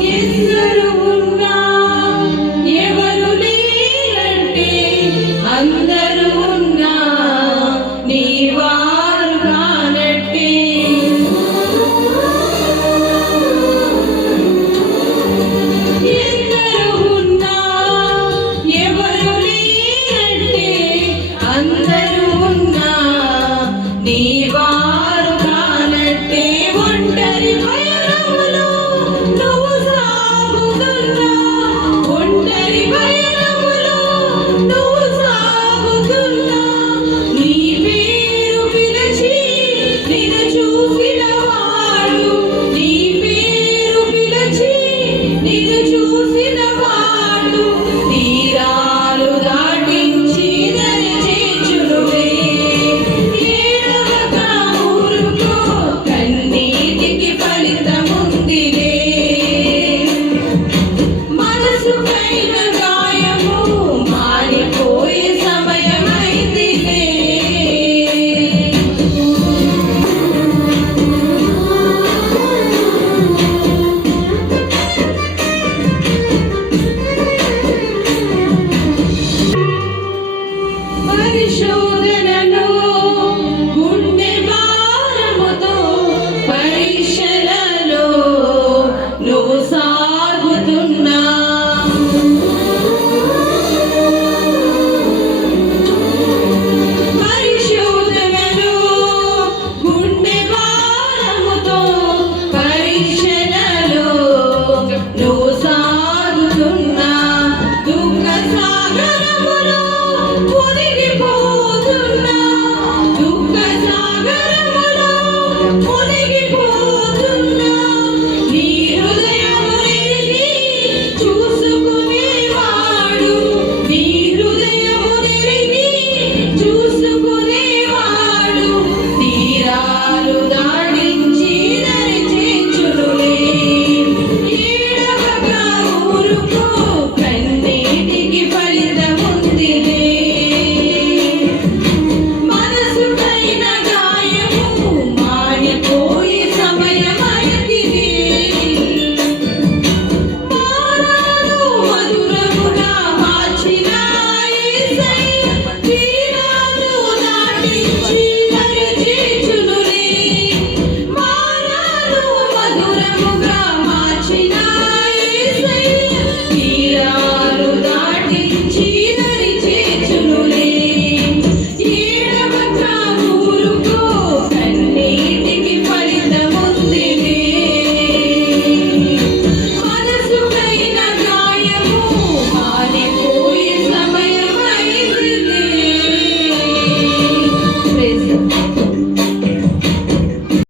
Yes. പരിശോധന